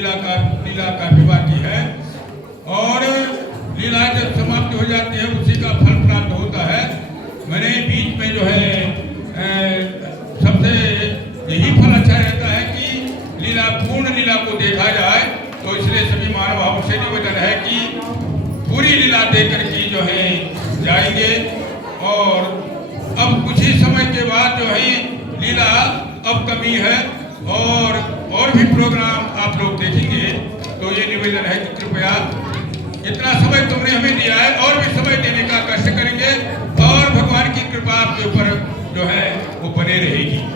लीला काफी बाकी है और लीला जब समाप्त हो जाती है उसी का फल प्राप्त होता है। मैंने बीच में जो है सबसे यही फल अच्छा रहता है कि लीला पूर्ण लीला को देखा जाए, तो इसलिए सभी महानुभावों से निवेदन है कि पूरी लीला देखकर की जो है जाएंगे। और अब कुछ ही समय के बाद जो है लीला अब कमी है और भी प्रोग्राम आप लोग देखेंगे, तो ये निवेदन है कि कृपया इतना समय तुमने हमें दिया है और भी समय देने का कष्ट करेंगे और भगवान की कृपा आपके ऊपर जो है वो बने रहेगी।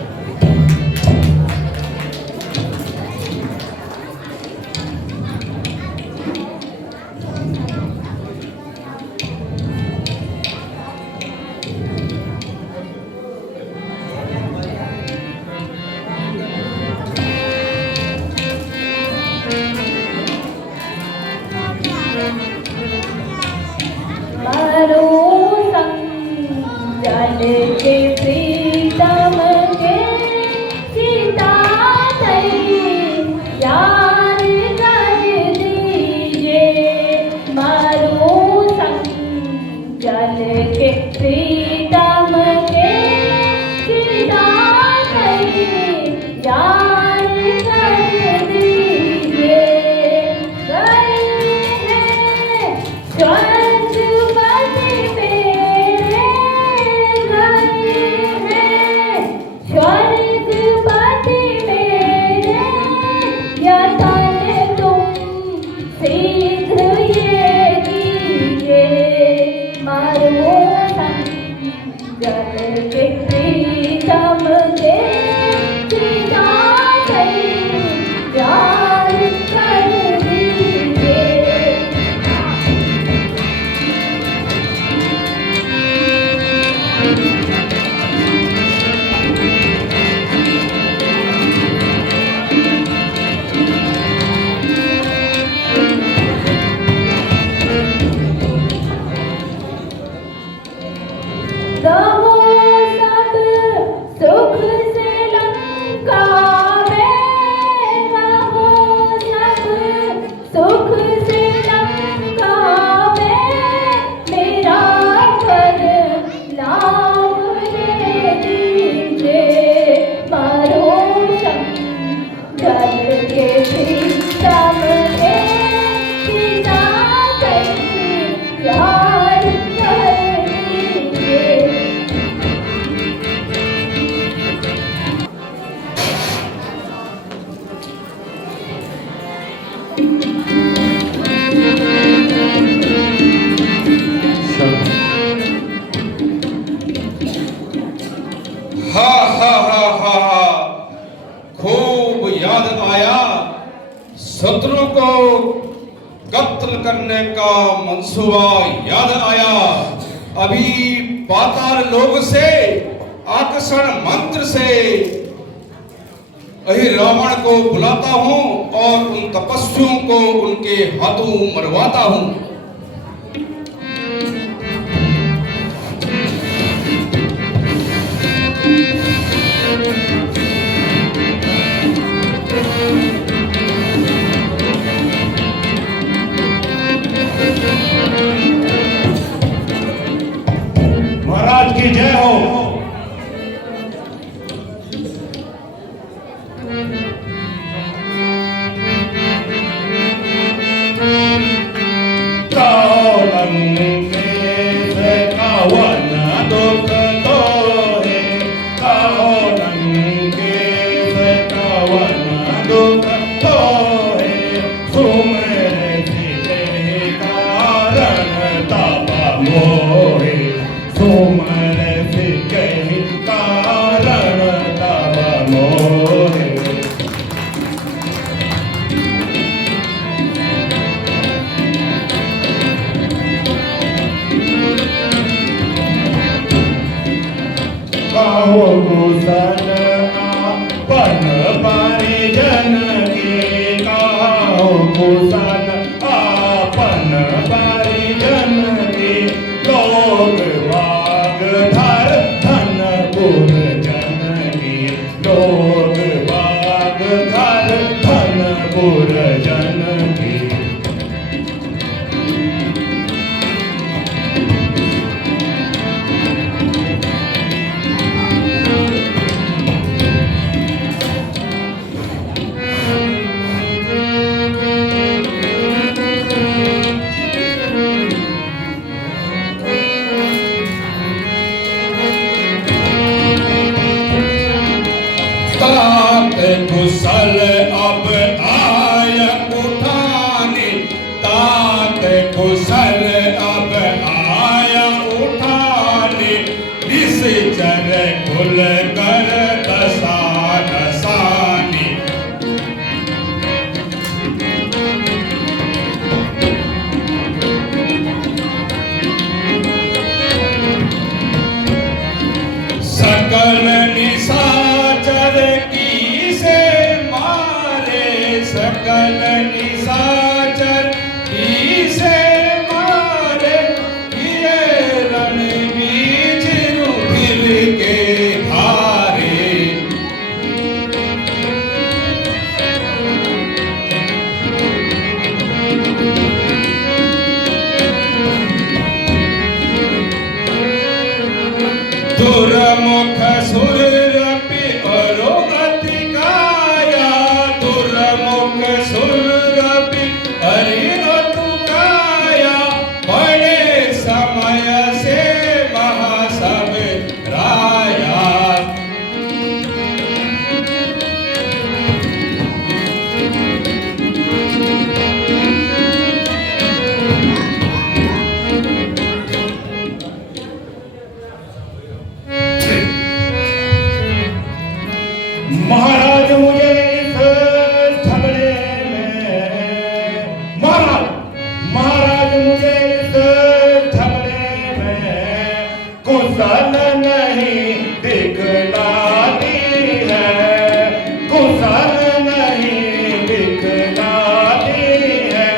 खूब याद आया शत्रु को कत्ल करने का मंसूबा याद आया। अभी पाताल लोक से आकर्षण मंत्र से अहि रावण को बुलाता हूं और उन तपस्वियों को उनके हाथों मरवाता हूं। महाराज की जय हो। लोग बाग घर धन पुरजन की। तात कुशल अब आय उठाने, तात कुशल अब आय उठाने, इस चर खुल कर दशा दसानी। सकल निशाचर की से मारे, सकल निशाचर की से मारे, ये रण बीच रुधिर के धारे। दुर्मुख सुरपि अति काया, दुर्मुख सुरपि अति काया, बड़े समय से महासब राया। महाराज मुझे इस झगड़े में, महाराज मुझे इस झगड़े में कुशल नहीं दिखलाती है, कुशल नहीं दिखलाती है।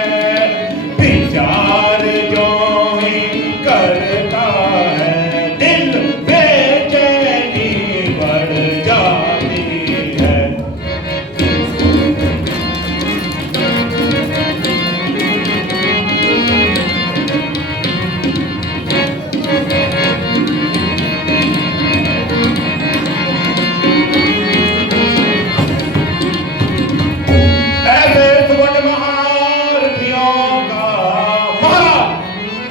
विचार जो ही करता है, दिल बेचैनी बढ़ जाती है। ऐसे सुवर्ण महारथियों का महाराज,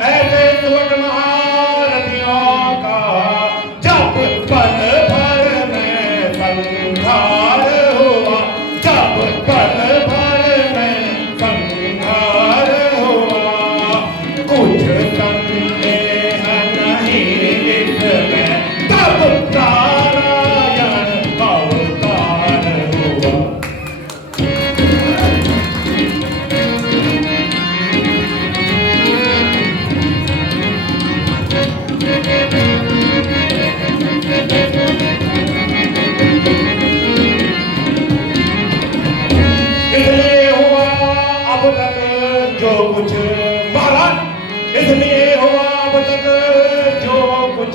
ऐसे सुवर्ण महारथियों का जब पल भर में संहार हुआ, जब पल भर में संहार हुआ, कुछ संदेह नहीं इसमें, तब नारायण अवतार हुआ। इसलिए हुआ अब तक जो कुछ महाराज, इसलिए हुआ अब तक जो कुछ,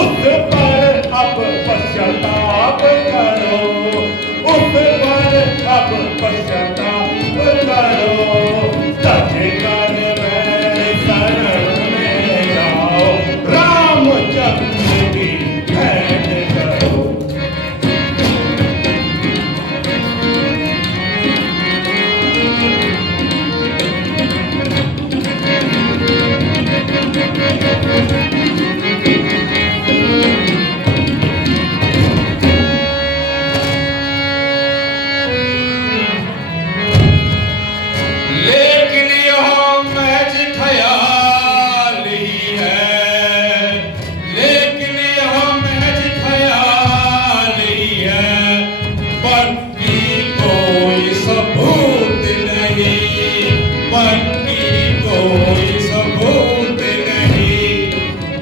उस पर अब पश्चाताप करो, उस पर अब पश्चाताप करो। तज कर मेरे शरण में जाओ, रामचंद्र की भेंट करो। लेकिन यह महज ख्याल ही है, लेकिन यह महज ख्याल ही है, पक्की कोई सबूत नहीं, पक्की कोई सबूत नहीं।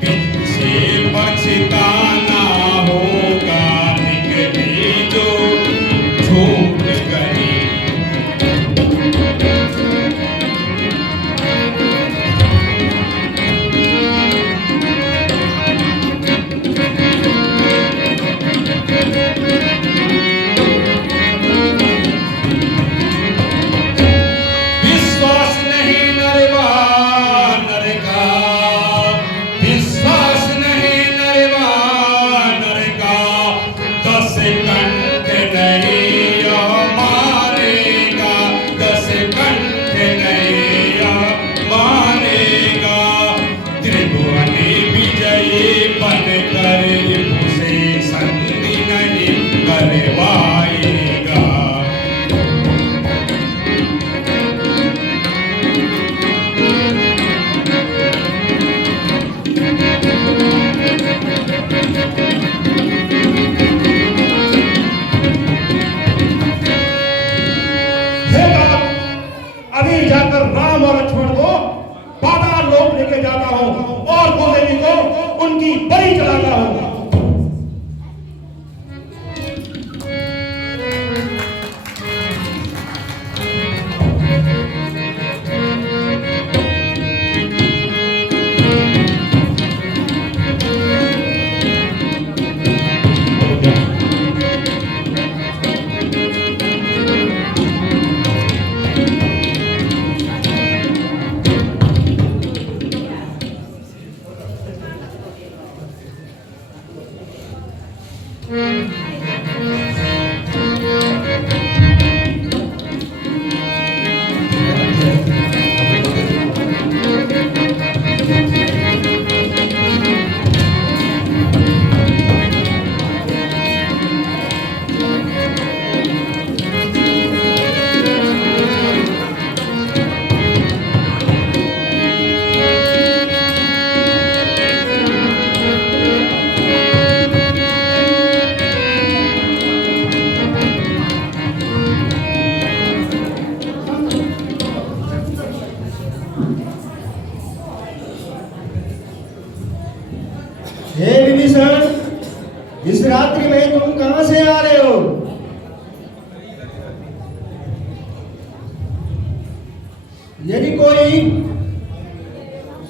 पीछे पछताना होगा, निकली जो झूठ कही। अभी जाकर राम और लक्ष्मण को पाताल लोक लेके जाता हूं और भूदेवी को उनकी बलि चढ़ाता हूं। हे विभीषण, इस रात्रि में तुम कहां से आ रहे हो? यदि कोई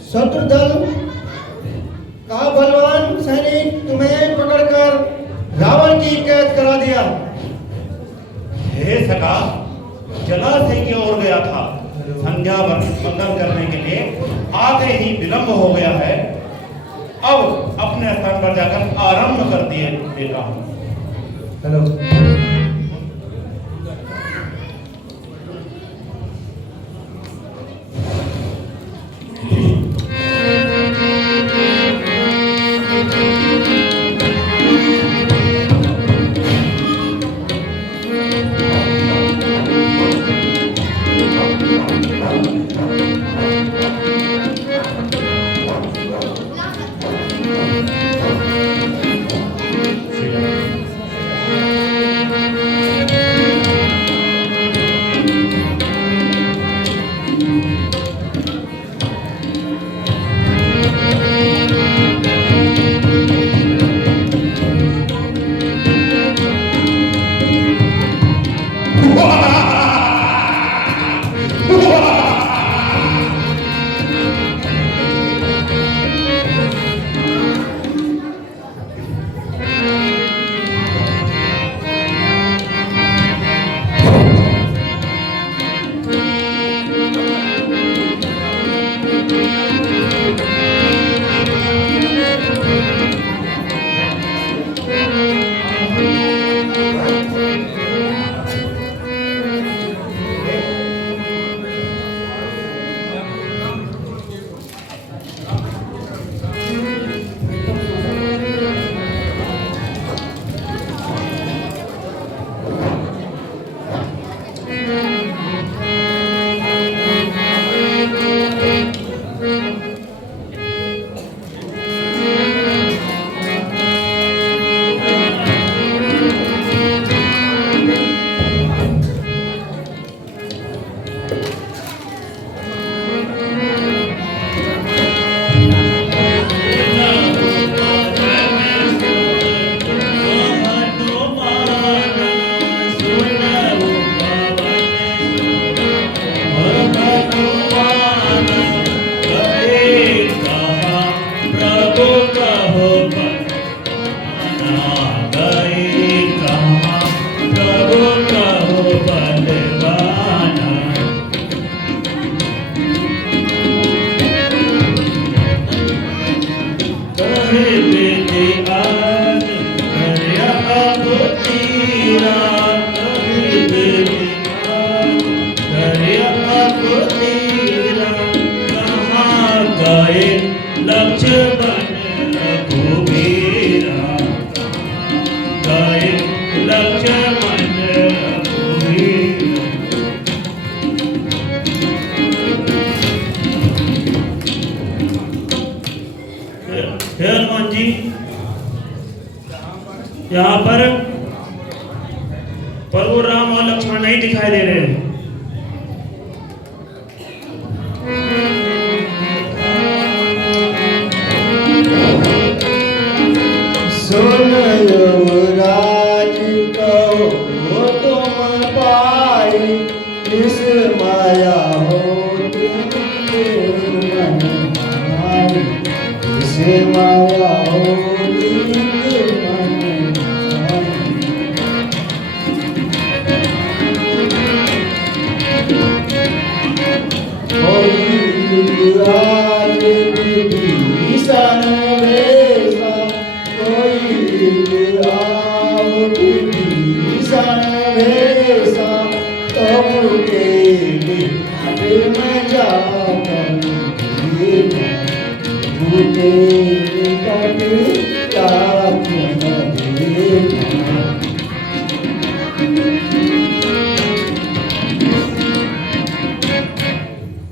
शत्रु दल का बलवान सैनिक तुम्हें पकड़कर रावण की कैद करा दिया। हे सखा, जलाशय की ओर गया था, संध्या वंदन करने के लिए आते ही विलंब हो गया है। अब अपने स्थान पर जाकर आरंभ कर दिए देता हूं। हेलो। यहाँ पर प्रभु राम और लक्ष्मण नहीं दिखाई दे रहे हैं। जिस माया होती मन माई, जिस माया होती मन माई। कोई आज भीषण वेसा, कोई आज भीषण वेसा, तब तेरे हाथ में जाकर भूते निकट जाकर देखा।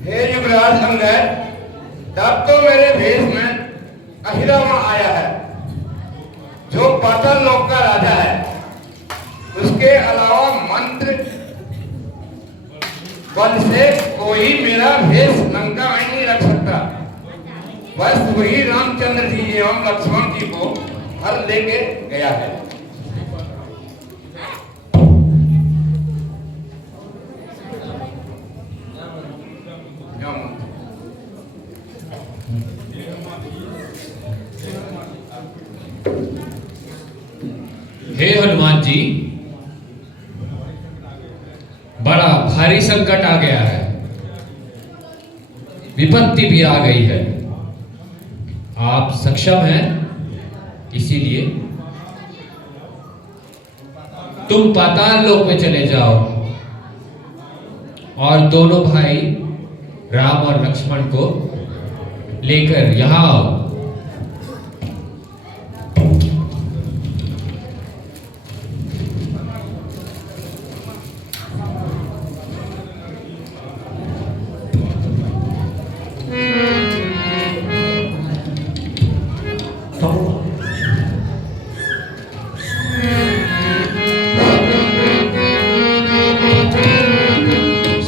हे युवराज संगय, तब तो मेरे भेष में अहिरावण आया है, जो पाताल लोक का राजा है। उसके अलावा मंत्र बल से कोई मेरा भेष लंका में नहीं रख सकता। बस वही रामचंद्र जी एवं लक्ष्मण जी को हर लेके गया है। हे हनुमान जी, बड़ा भारी संकट आ गया है, विपत्ति भी आ गई है। आप सक्षम हैं, इसीलिए तुम पाताल लोक में चले जाओ और दोनों भाई राम और लक्ष्मण को लेकर यहां आओ।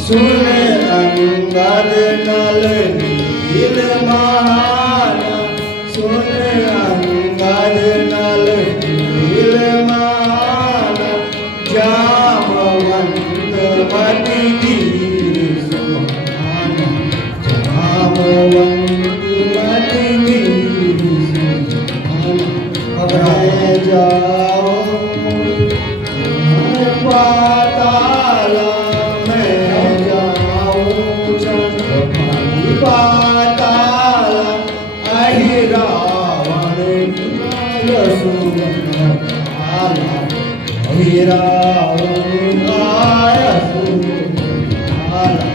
सुन अंगद नल नील महाना, सुन अंगद नल नील महाना, जामवंत मति धीर सुहाना, जामवंत मति धीर सुहाना। मैं जाऊं पाताला, पाताला, अहिरावण सुगंधाला, अहिरावण सुगंधाला।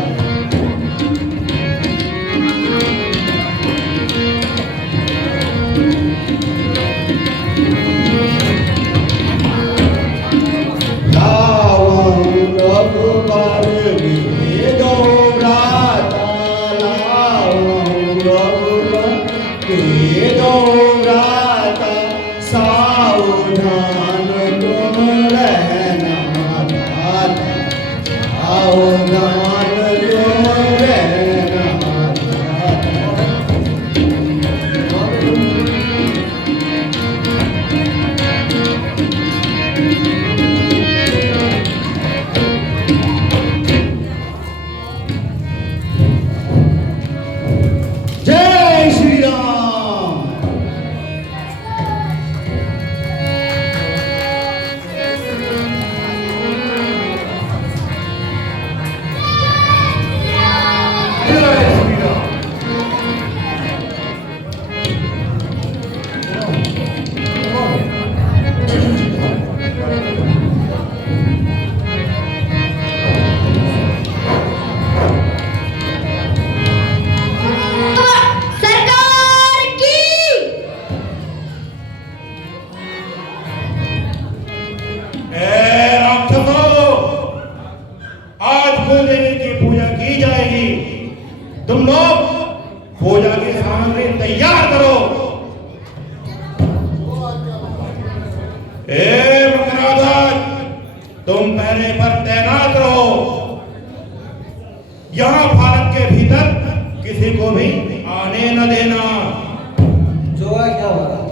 रावण रघुबर वेदो भ्राता, वेदो भ्राता, सावधान तुम रहना दाता, सावधान तुम रहना दाता। जय श्री राम। सरकार की राक्षसों, आज भूदेवी की पूजा की जाएगी। तुम लोग पूजा की सामग्री तैयार करो। मकराध्वज, तुम पहरे पर तैनात रहो। यहाँ भारत के भीतर किसी को भी आने न देना। जो है क्या हो रहा?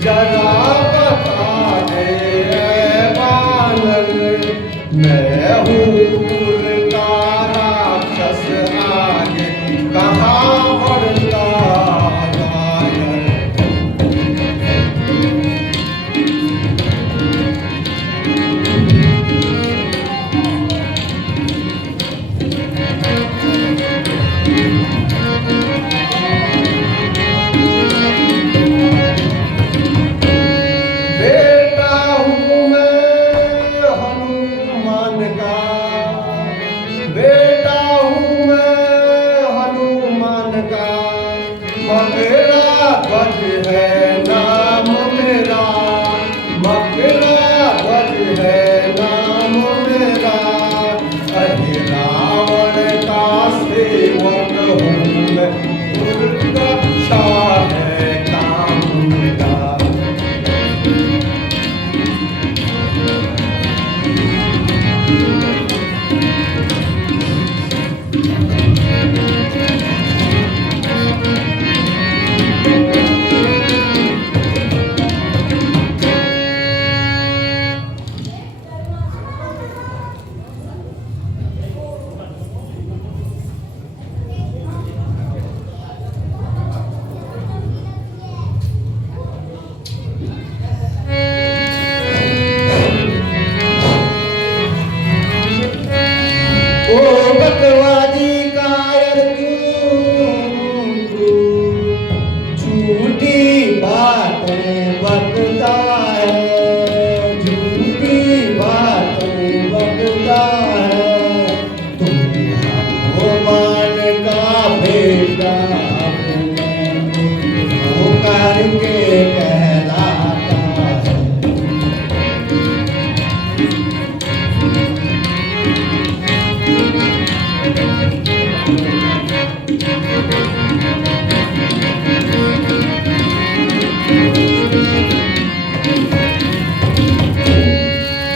जरा बता दे ऐ बानर, मैं हूँ कुल का राक्षस आगे कहाँ बढ़ता गायर। बेटा हूँ मैं हनुमान का, बेटा हूँ मैं हनुमान का, मकरा ध्वज है नाम मेरा, मकरा ध्वज है नाम मेरा, अहि रावण का सेवक हूँ मैं, दुर्दशा है काम मेरा। ओ बकवादी कायर क्यों झूठी बातें बकता है, झूठी बातें बकता है। तुम हनुमान का बेटा वो करके कहलाता है।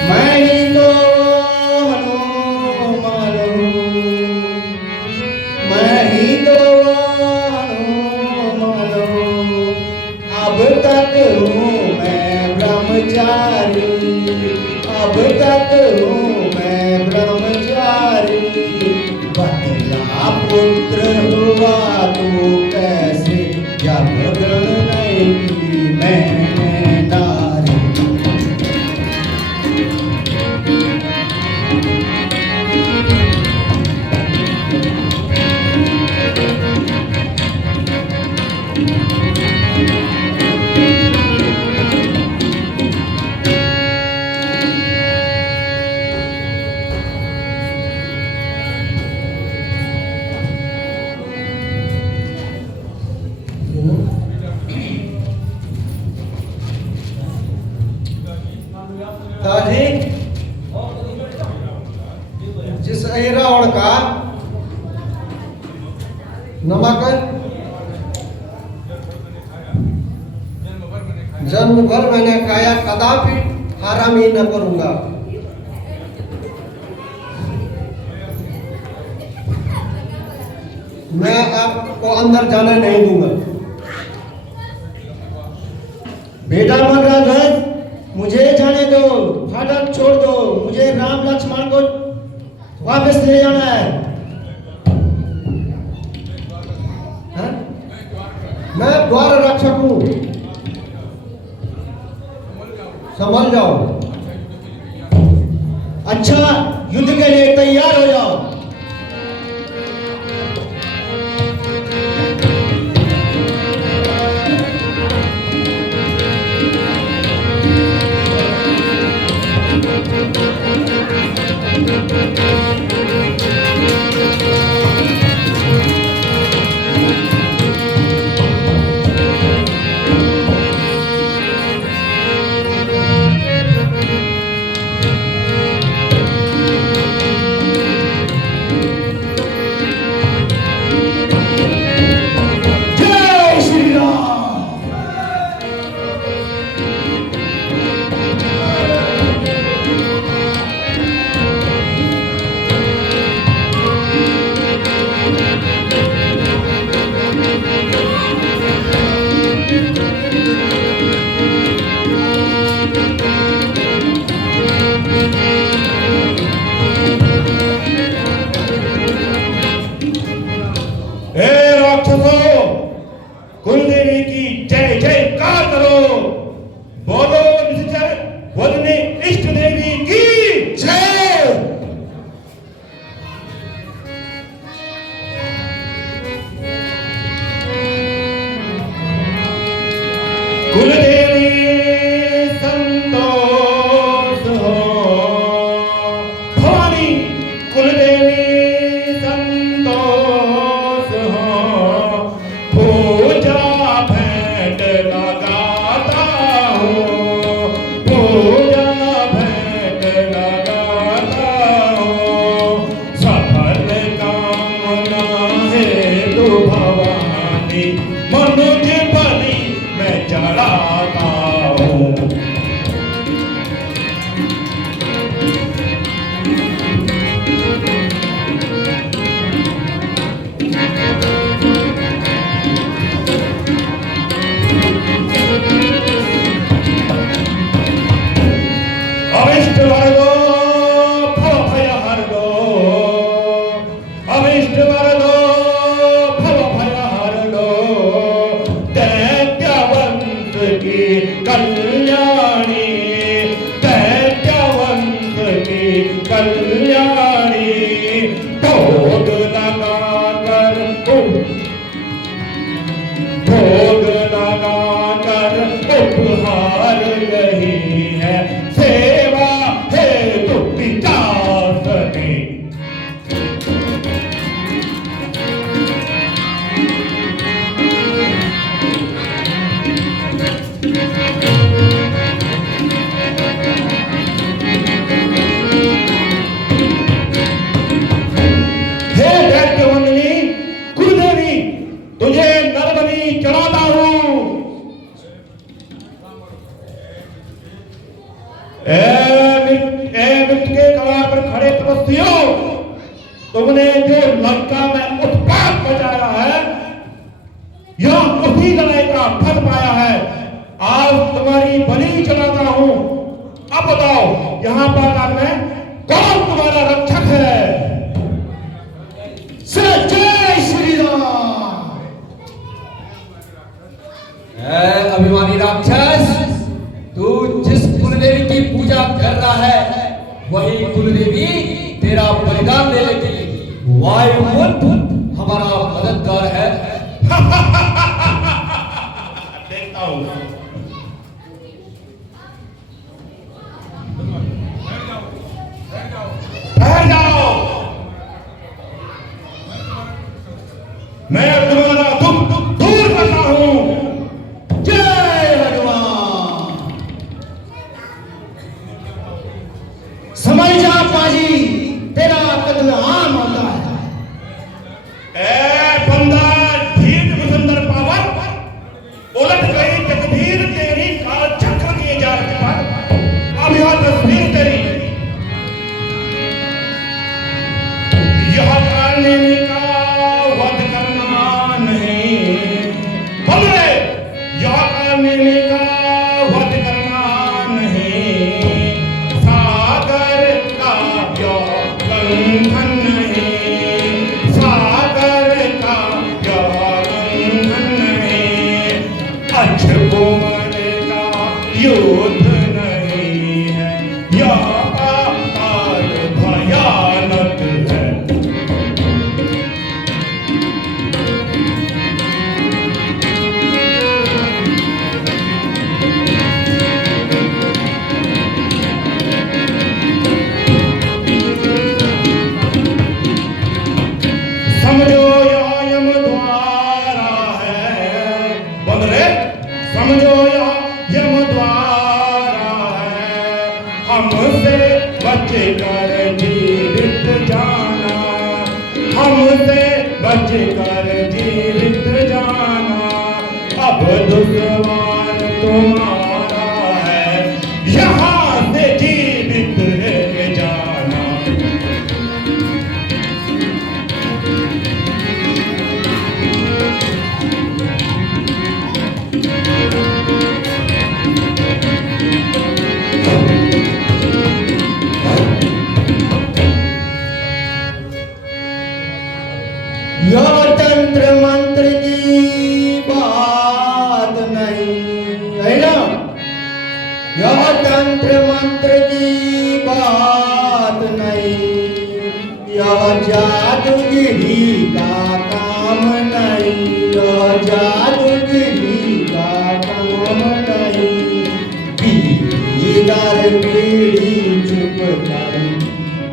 मैं ही तो हनुमान हूँ, मैं ही तो हनुमान हूँ। अब तक हूँ मैं ब्रह्मचारी, अब तक हूँ मैं ब्रह्मचारी। बदला पुत्र हुआ तू कैसे, जब ग्रहण नहीं की मैंने नारी। दादी, जिस रावण का नमक जन्म भर मैंने खाया, कदापि हरामी न करूंगा। मैं आपको अंदर जाने नहीं दूंगा। बेटा मगराज, मुझे जाने दो, फाटक छोड़ दो, मुझे राम लक्ष्मण को वापस ले जाना है। हाँ? मैं द्वार रक्षक हूँ, संभल जाओ। अच्छा, युद्ध के लिए तैयार हो जाओ। मृत के कगार पर खड़े तपस्वियों, तुमने जो लंका में उत्पात मचाया है, यह उसी लड़ाई का फल पाया है। आज तुम्हारी बलि चढ़ाता हूं। अब बताओ, यहां पाताल में कौन तुम्हारा रक्षक है? जय श्री राम। अभिमानी राक्षस, तू जिस कुलदेवी की पूजा कर रहा है, वही कुलदेवी तेरा बलिदान ले लेगी। वायुपुत्र हमारा मददगार है। देखता हूं। ठहर जाओ, मैं तुम्हारा दुख दूर करता हूं। जय हनुमान। समझ जा पाजी, तेरा कत्ल आम होता है। ए बंदा ढीठ मुसंदर पावर, उलट गई तकदीर तेरी काल चक्र की इजाजत पर। अब यह तस्वीर तेरी, यह करने का वध करना नहीं। बोल रहे, यह करने का वध करना नहीं। सागर का यह बंधन नहीं, सागर का यह बंधन नहीं। अछबोर का युद्ध नहीं है, यह पाताल भयानक है। समझो यह यम द्वारा है। बोल रे, समझो यह यम द्वारा है। हमसे बच कर जीवित जाना, हमसे बच कर जीवित जाना। अब दुश्वार तुम्हारा है, यहाँ से जीवित जाना। यह तंत्र मंत्र की बात नहीं है ना। यह तंत्र मंत्र की बात नहीं, यह जादूगिरी का काम नहीं, यह जादूगिरी का काम नहीं। पीढ़ी दर पीढ़ी चुप कर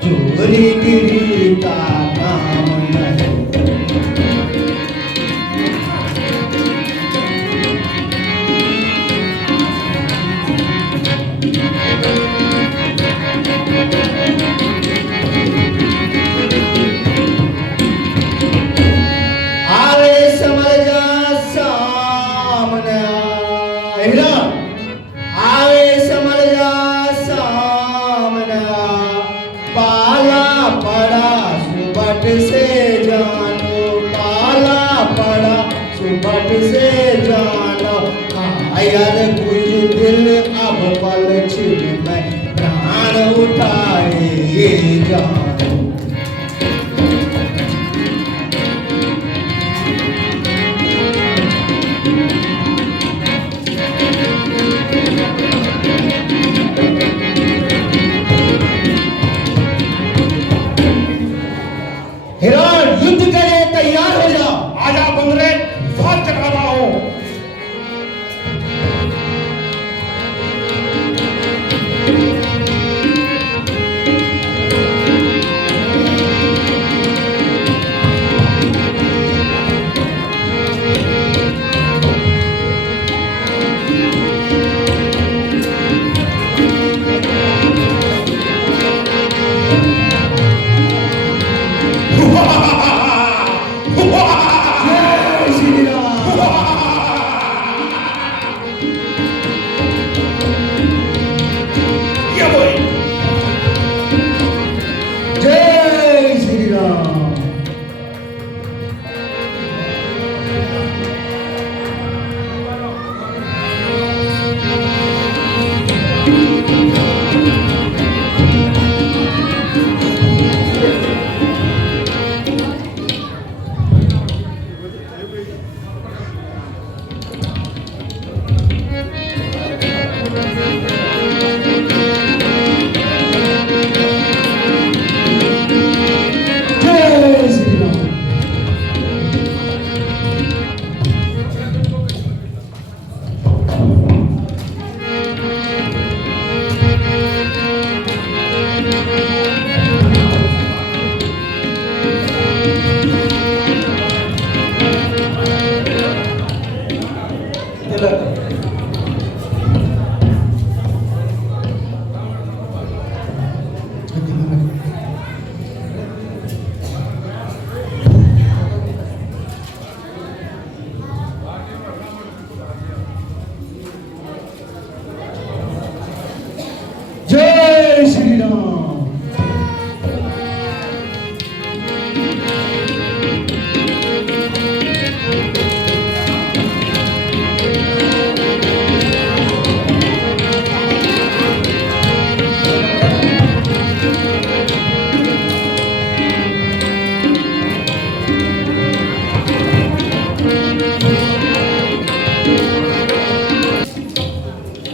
चोरीगिरी का काम नहीं। आवे समझ जा सामने आएगा, आवे समझ जा सामने। पाला पड़ा सुबट से जानो, पाला पड़ा सुबट से जानो। आयर कुछ दिल अब पल छिन में प्राण उठाए जानो। हिरण युद्ध के लिए तैयार हो जा। आजा बंदरे, साथ चढ़ा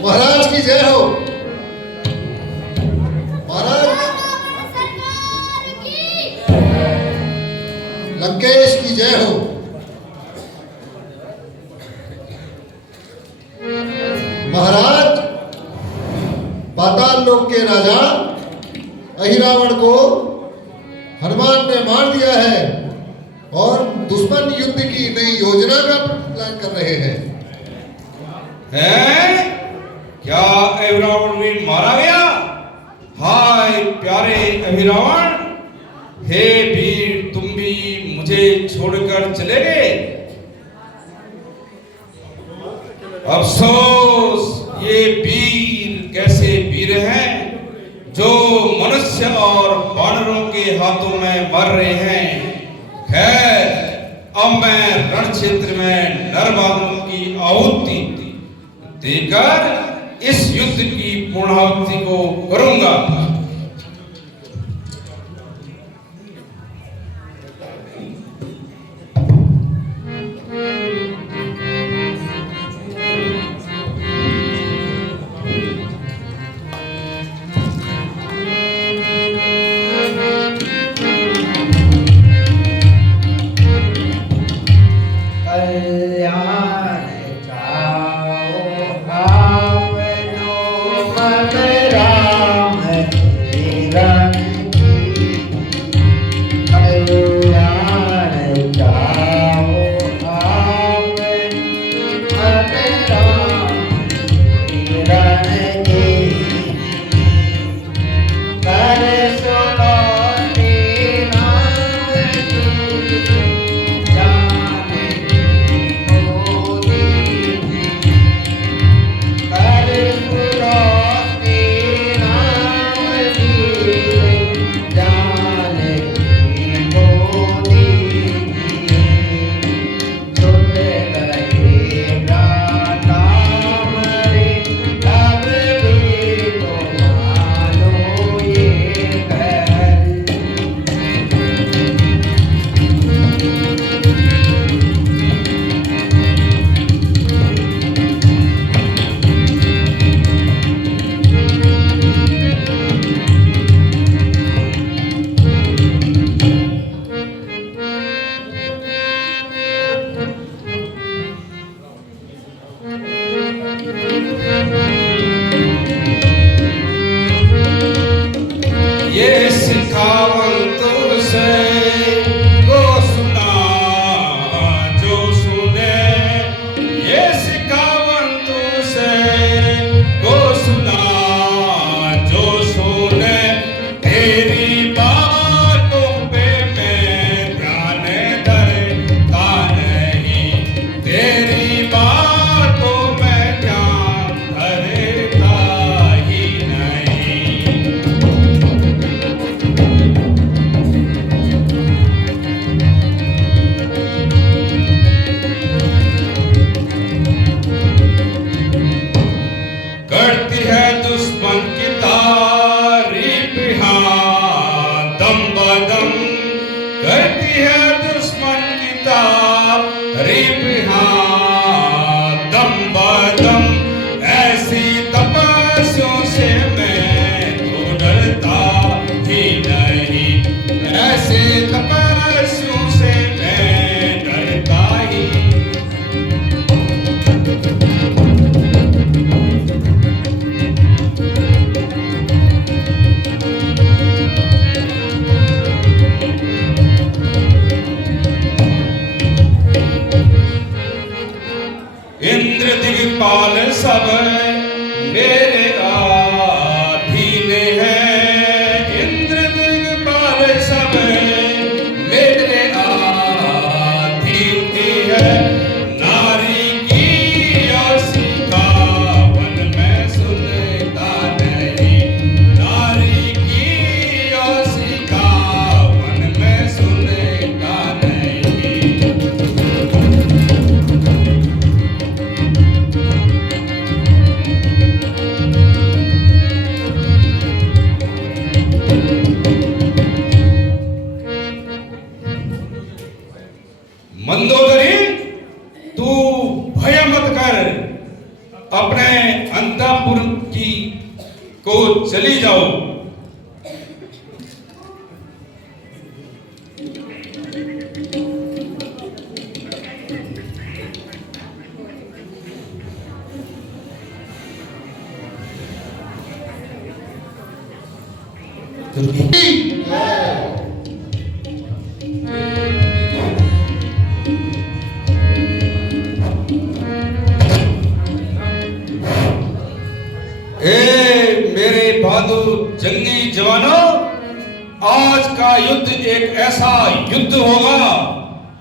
महाराज की जय हो। महाराज सरकार की लंकेश की जय हो। महाराज पाताल लोक के राजा अहिरावण को हनुमान ने मार दिया है और दुश्मन युद्ध की नई योजना का प्लान कर रहे हैं। है क्या अहिरावण भी मारा गया? हाय प्यारे अहिरावण, हे वीर, तुम भी मुझे छोड़कर चले गए। अफसोस, ये वीर कैसे वीर हैं जो मनुष्य और वानरों के हाथों में मर रहे हैं। खैर, अब मैं रण क्षेत्र में नर वानरों की आहुति देकर इस युद्ध की पूर्णाहुति को करूंगा। कल्याण चाओ आपनो मन राम जीवन की। कल्याण चाओ आपनो मन राम जीवन की। कर सुनो दीनानाथ की जाने मोदी। कर सुनो को चली जाओ। मेरे बहादुर जंगी जवानों, आज का युद्ध एक ऐसा युद्ध होगा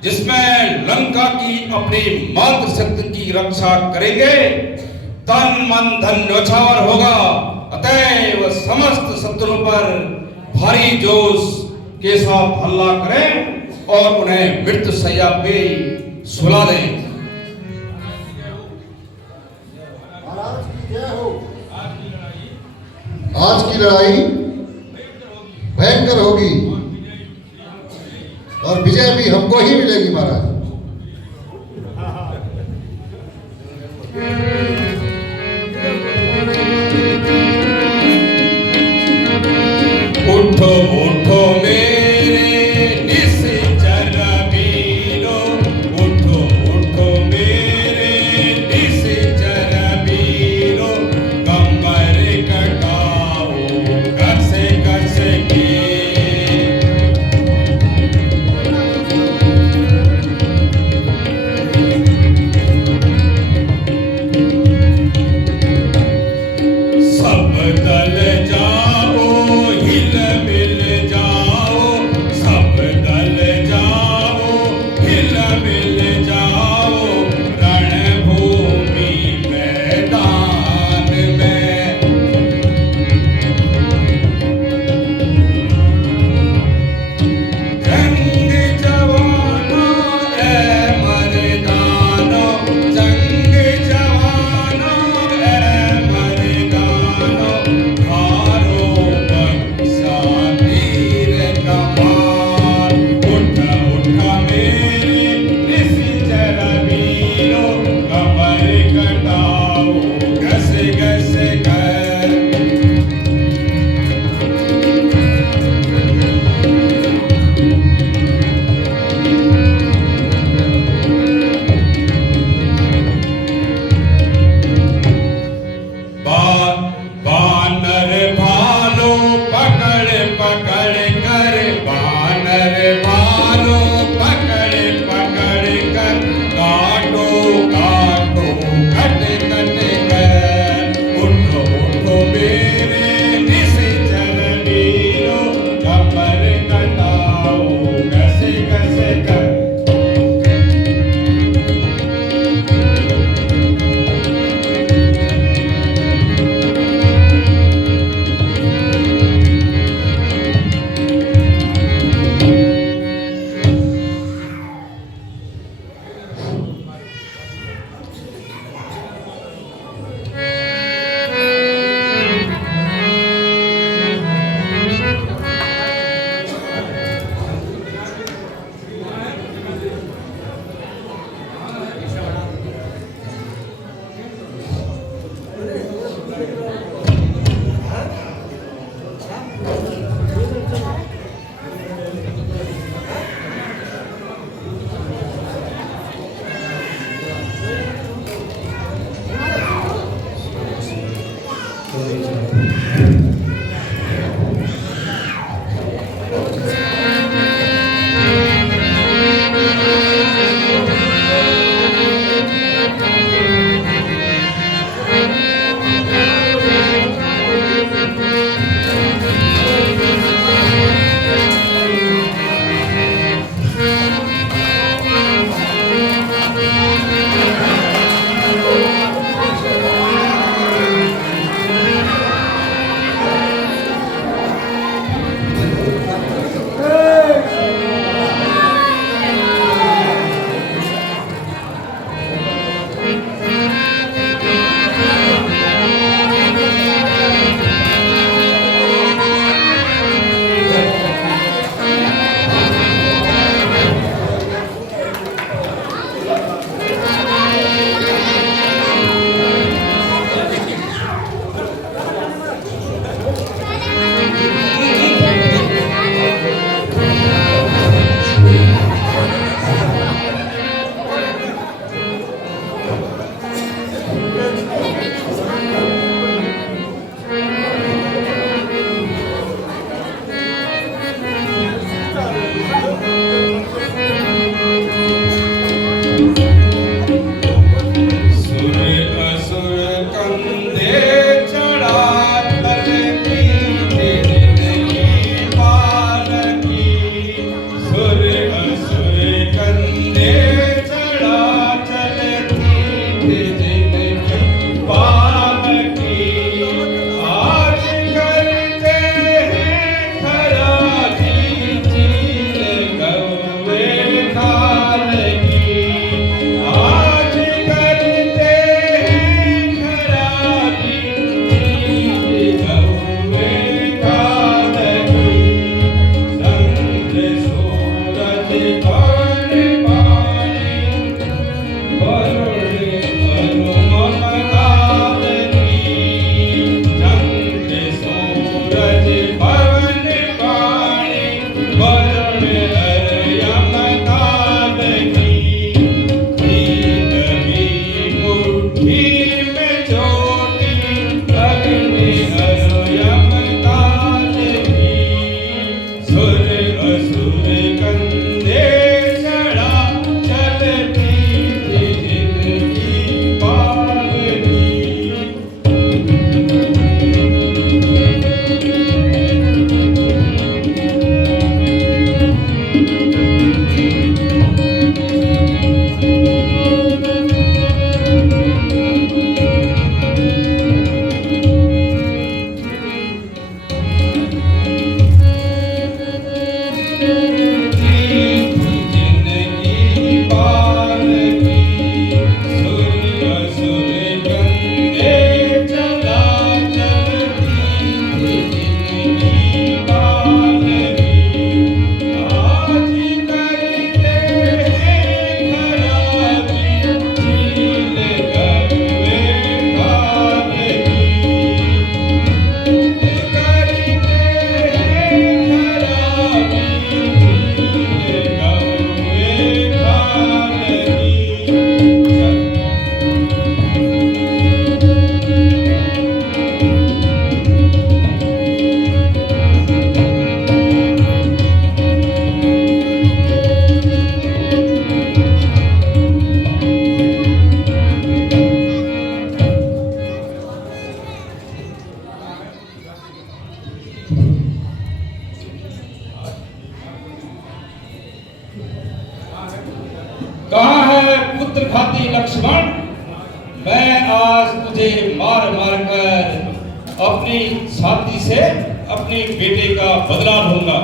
जिसमें लंका की अपनी मातृशक्ति की रक्षा करेंगे। तन मन धन न्यौछावर होगा। अतएव समस्त शत्रुओं पर भारी जोश के साथ हल्ला करें और उन्हें मृत्यु शैया पे सुला दें। आज की लड़ाई भयंकर होगी और विजय भी हमको ही मिलेगी महाराज। उठो उठो मेरे निश्चर वीरो, उठो उठो मेरे निश्चर वीरो, कमर कटाओ कस कस के। सब दल जाओ हिल मिल जाओ, सब दल जाओ हिल मिल जाओ, रणभूमि मैदान में। जंग जवानों ए मर्दानों, जंग जवानों ए मर्दानों, हारो बख्शा वीर कमाल। उठ उठ मेरे निश्चर वीरो, कमर कटाओ घस घस कर। बानर भालो पकड़ पकड़ कर, बानर भालो पकड़ पकड़ कर, काटो काटो कट कट कर। उठो उठो मेरे निश्चर वीरो, कमर कटाओ घस घस कर। घाती लक्ष्मण, मैं आज तुझे मार मार कर अपनी छाती से अपने बेटे का बदला लूंगा।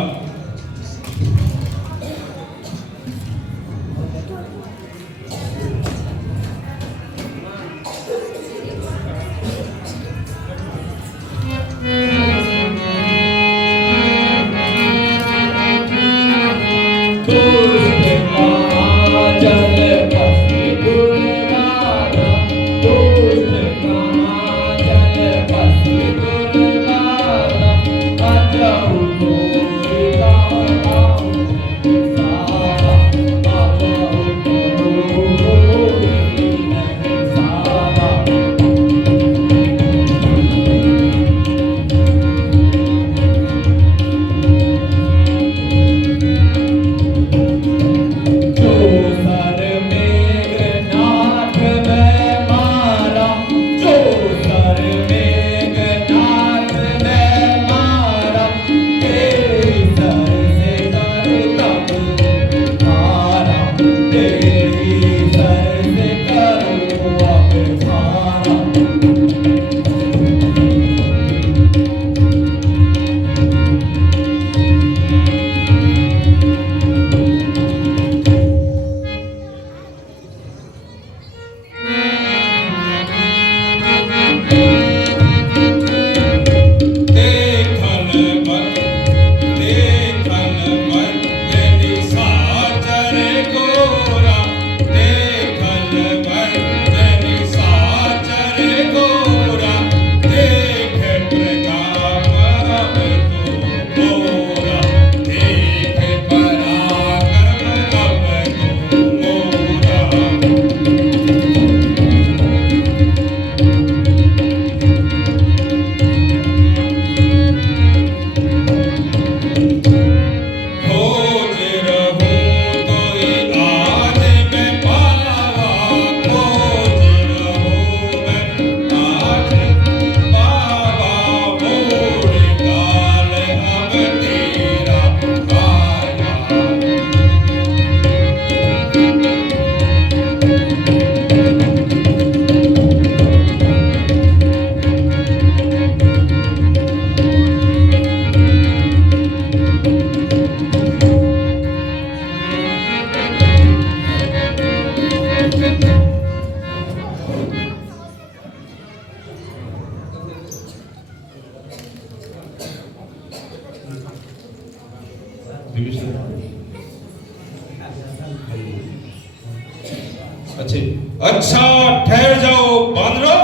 अच्छा ठहर जाओ बांदरो,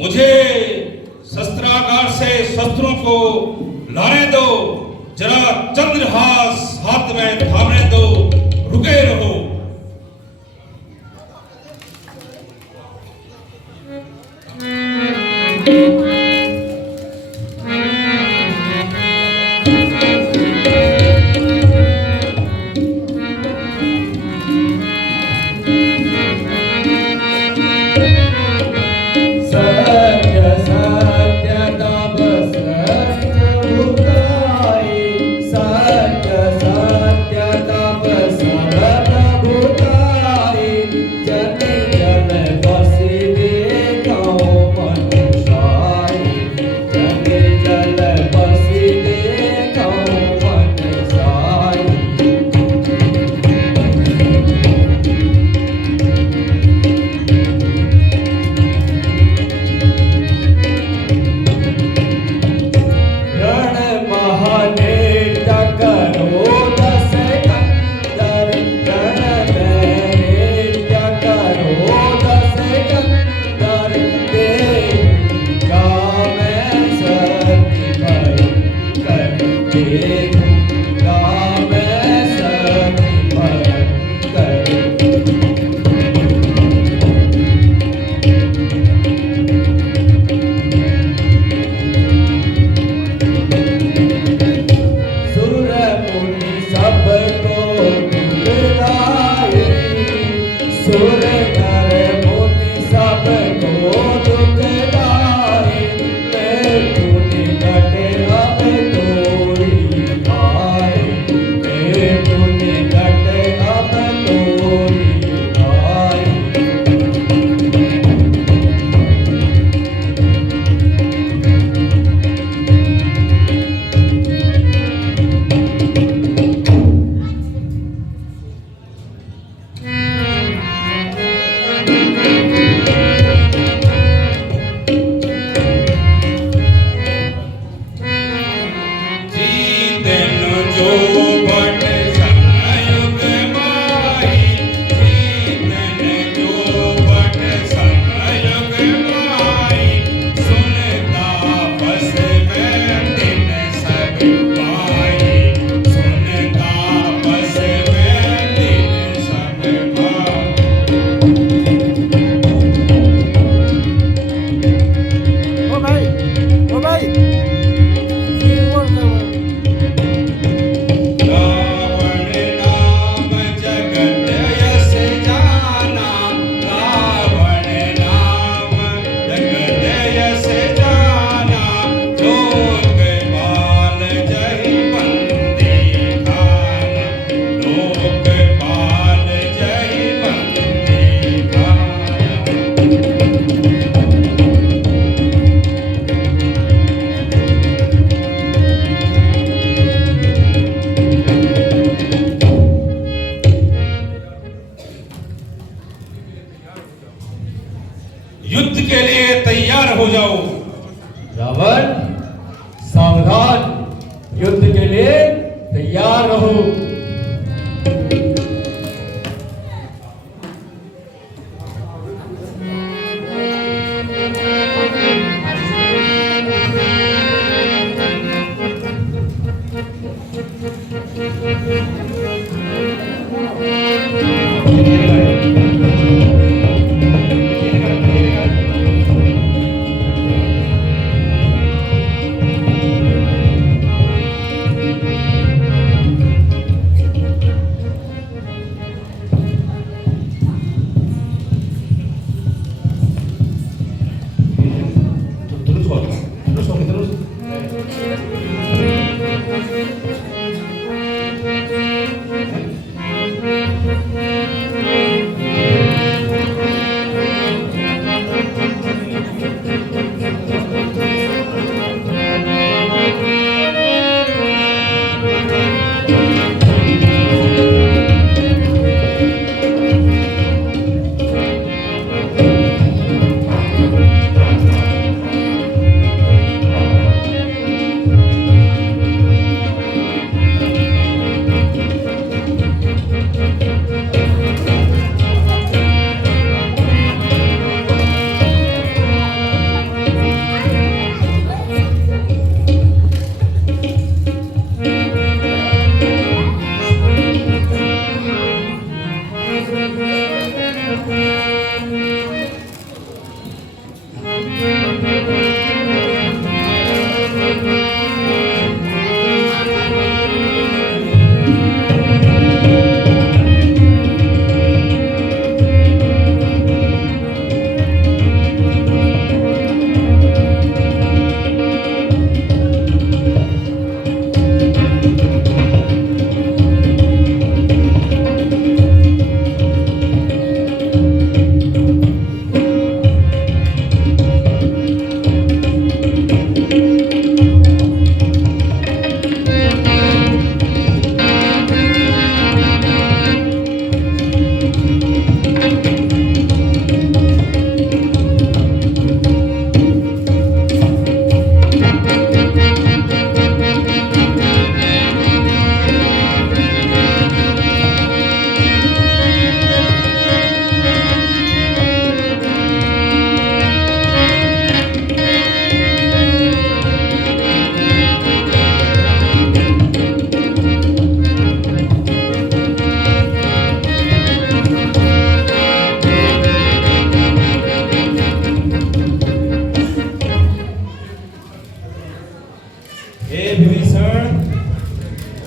मुझे शस्त्रागार से शस्त्रों को लाने दो, जरा चंद्रहास हाथ में थामने दो, रुके रहो। सुर युद्ध के लिए तैयार रहो।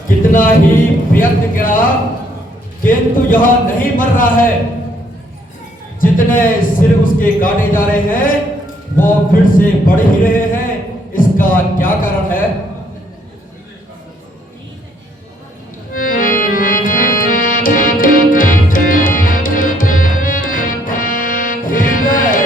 कितना ही प्रयत्न किया किंतु यह नहीं मर रहा है। जितने सिर उसके काटे जा रहे हैं वो फिर से बढ़ ही रहे हैं। इसका क्या कारण है? Thank you.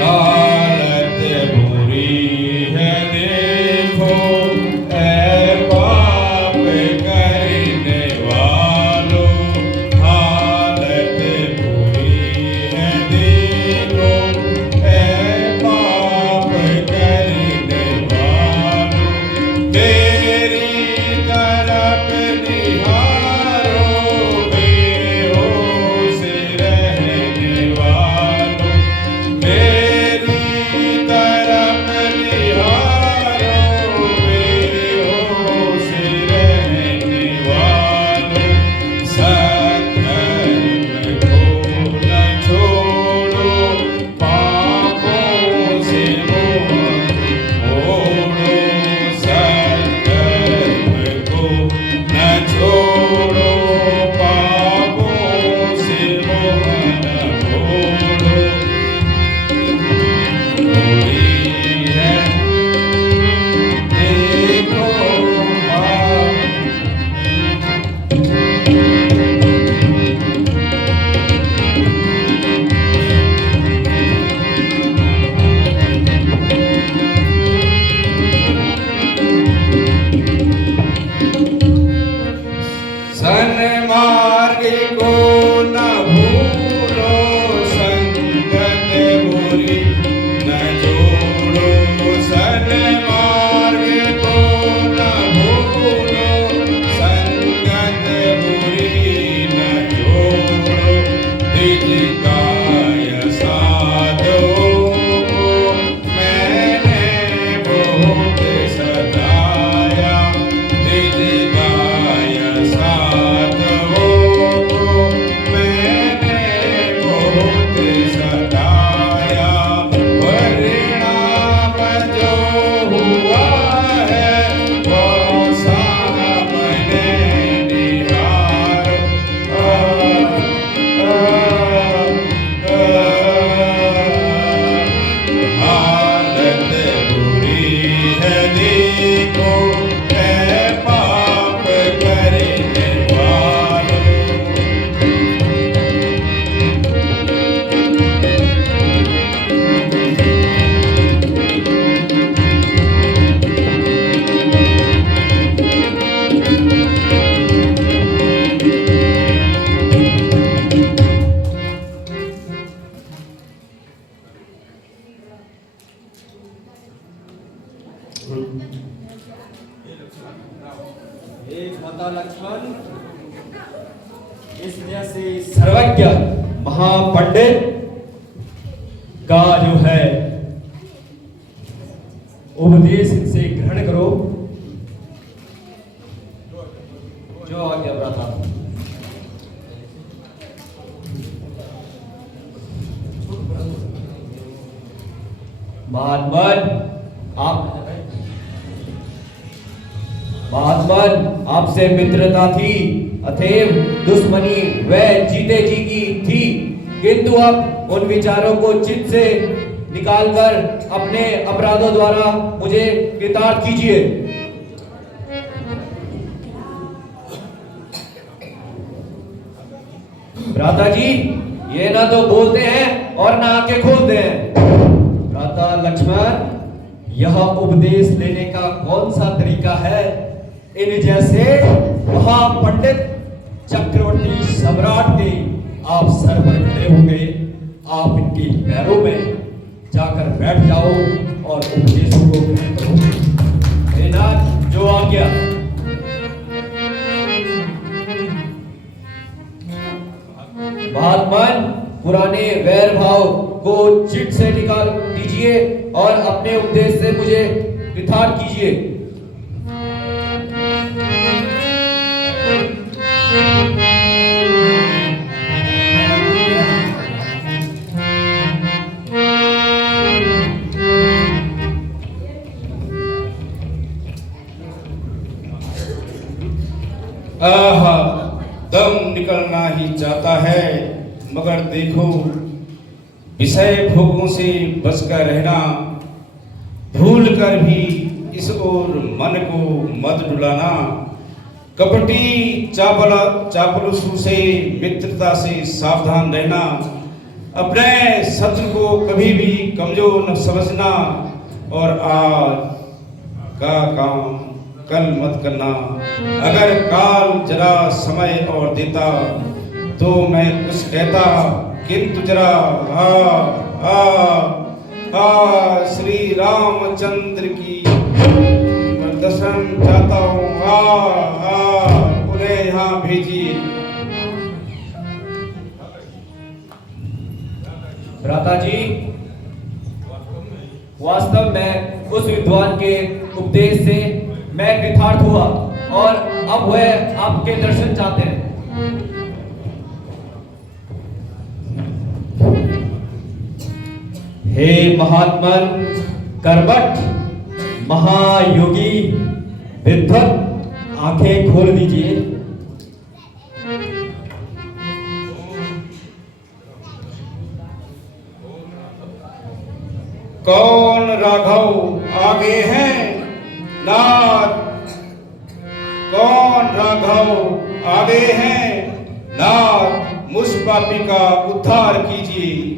हालत बुरी है देखो ऐ पाप करने वालों, हालत बुरी है देखो ऐ पाप करने वालों, तेरी तरफ निहारो बेहोश रहने वालों, मेरी तरफ निहारो बेहोश रहने वालों, सत्कर्म को न छोड़ो, पापों से मोह मोड़ो, सत्कर्म को न छोड़ो, पापों से मोह न मोड़ो, बुरी है देखो बात। सन्मार्ग को न भूलो, संगत बुरी न जोड़ो, सन्मार्ग को न भूलो, संगत बुरी न जोड़ो, निज काय साधो को मैंने बहुत सताया, निज काय साधो को मैंने बहुत सताया, परिणाम जो हुआ है वो सामने निहारो, हालत बुरी है देखो ऐ पाप करने वालों। एक माता लक्ष्मण इस जैसे सर्वज्ञ महापंडित का जो है उपदेश से ग्रहण करो, जो आज्ञा भ्राता। महात्मन आपसे मित्रता थी, अथेव दुश्मनी वह जीते जी की थी, किंतु अब उन विचारों को चित्त से निकालकर अपने अपराधों द्वारा मुझे कृतार्थ कीजिए। भ्राता जी ये ना तो बोलते हैं और ना आंखें खोलते हैं। भ्राता लक्ष्मण यह उपदेश लेने का कौन सा तरीका है? इन जैसे महापंडित चक्रवर्ती सम्राट के आप सर पर खड़े होंगे, आप इनके पैरों में जाकर बैठ जाओ और उपदेशों को ग्रहण करो। हे नाथ जो आज्ञा। महात्मन पुराने वैर भाव को चित्त से निकाल दीजिए और अपने उपदेश से मुझे कृतार्थ कीजिए। आहा, दम निकलना ही चाहता है, मगर देखो विषय भोगों से बचकर रहना, भूल कर भी इस ओर मन को मत डुलाना। कपटी चापलूसों से मित्रता से सावधान रहना, अपने शत्रु को कभी भी कमजोर न समझना और आज का काम कल मत करना। अगर काल जरा समय और देता तो मैं कुछ कहता, किंतु जरा श्री रामचंद्र की दर्शन चाहता हूँ, उन्हें यहाँ भेजिए। भ्राता जी, वास्तव में उस विद्वान के उपदेश से मैं कृतार्थ हुआ और अब वह आपके दर्शन चाहते हैं। हे महात्मन, कर्मठ, महायोगी, विद्वत, आंखें खोल दीजिए। कौन राघव आगे हैं नाथ, कौन राघव आगे हैं नाथ, मुझ पापी का उद्धार कीजिए।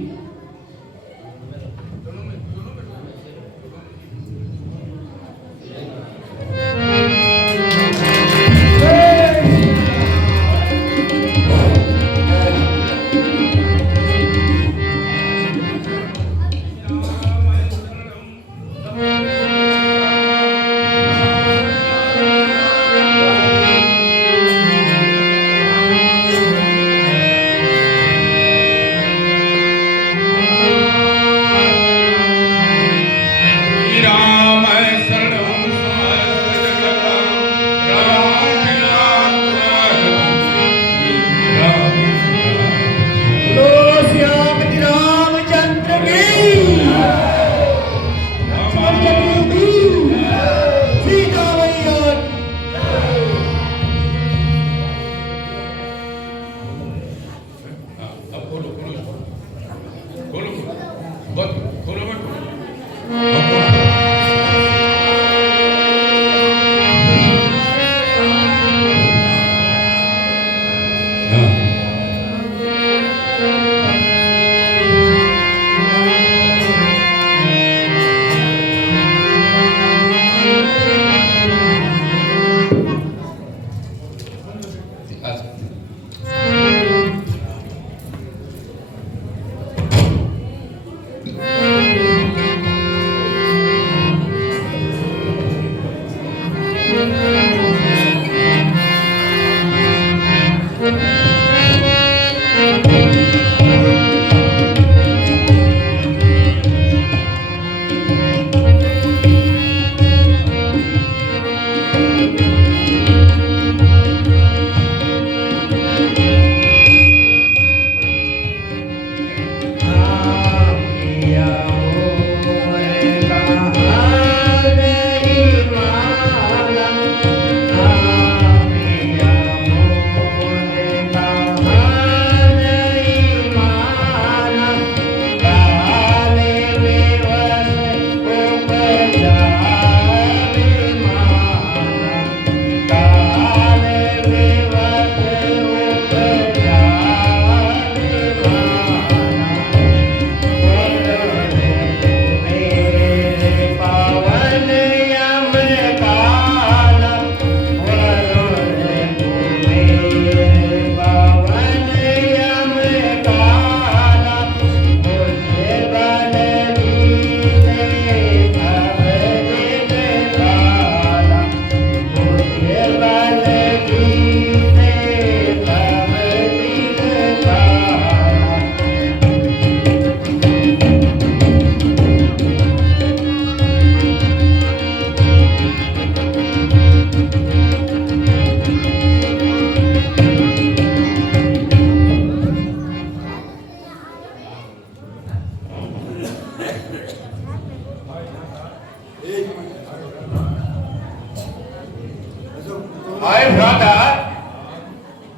भाई भ्राता,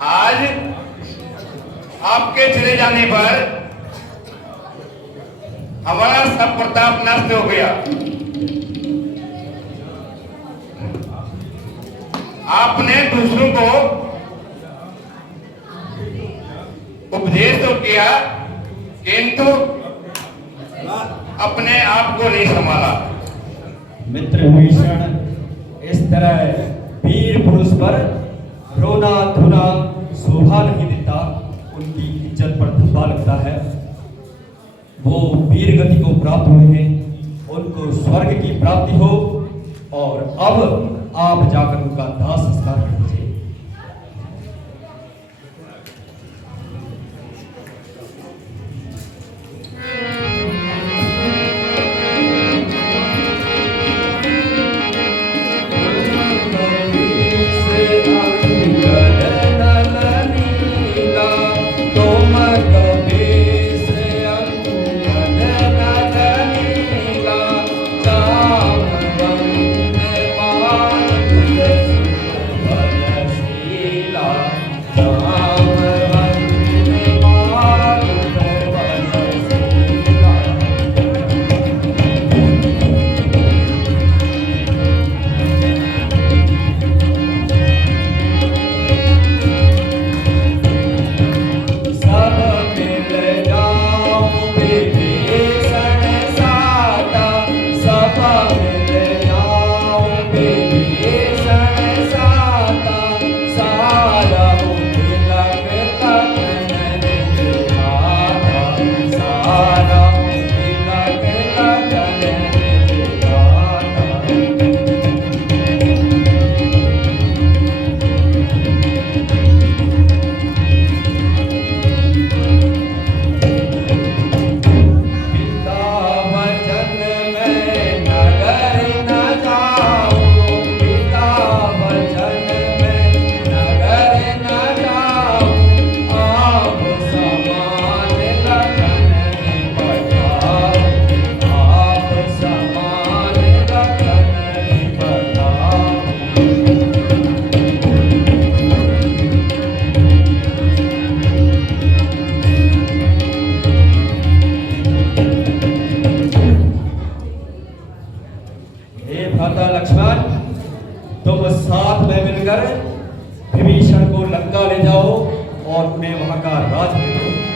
आज आपके चले जाने पर हमारा सब प्रताप नष्ट हो गया। आपने दूसरों को उपदेश तो किया, किंतु अपने आप को नहीं संभाला। मित्र विभीषण, इस तरह वीर पुरुष पर रोना धोना शोभा नहीं देता, उनकी इज्जत पर धब्बा लगता है। वो वीर गति को प्राप्त हुए हैं, उनको स्वर्ग की प्राप्ति हो, और अब आप जाकर उनका दाह संस्कार कर दीजिए। लक्ष्मण, तुम साथ में मिलकर विभीषण को लंका ले जाओ और उन्हें वहां का राज दे दो।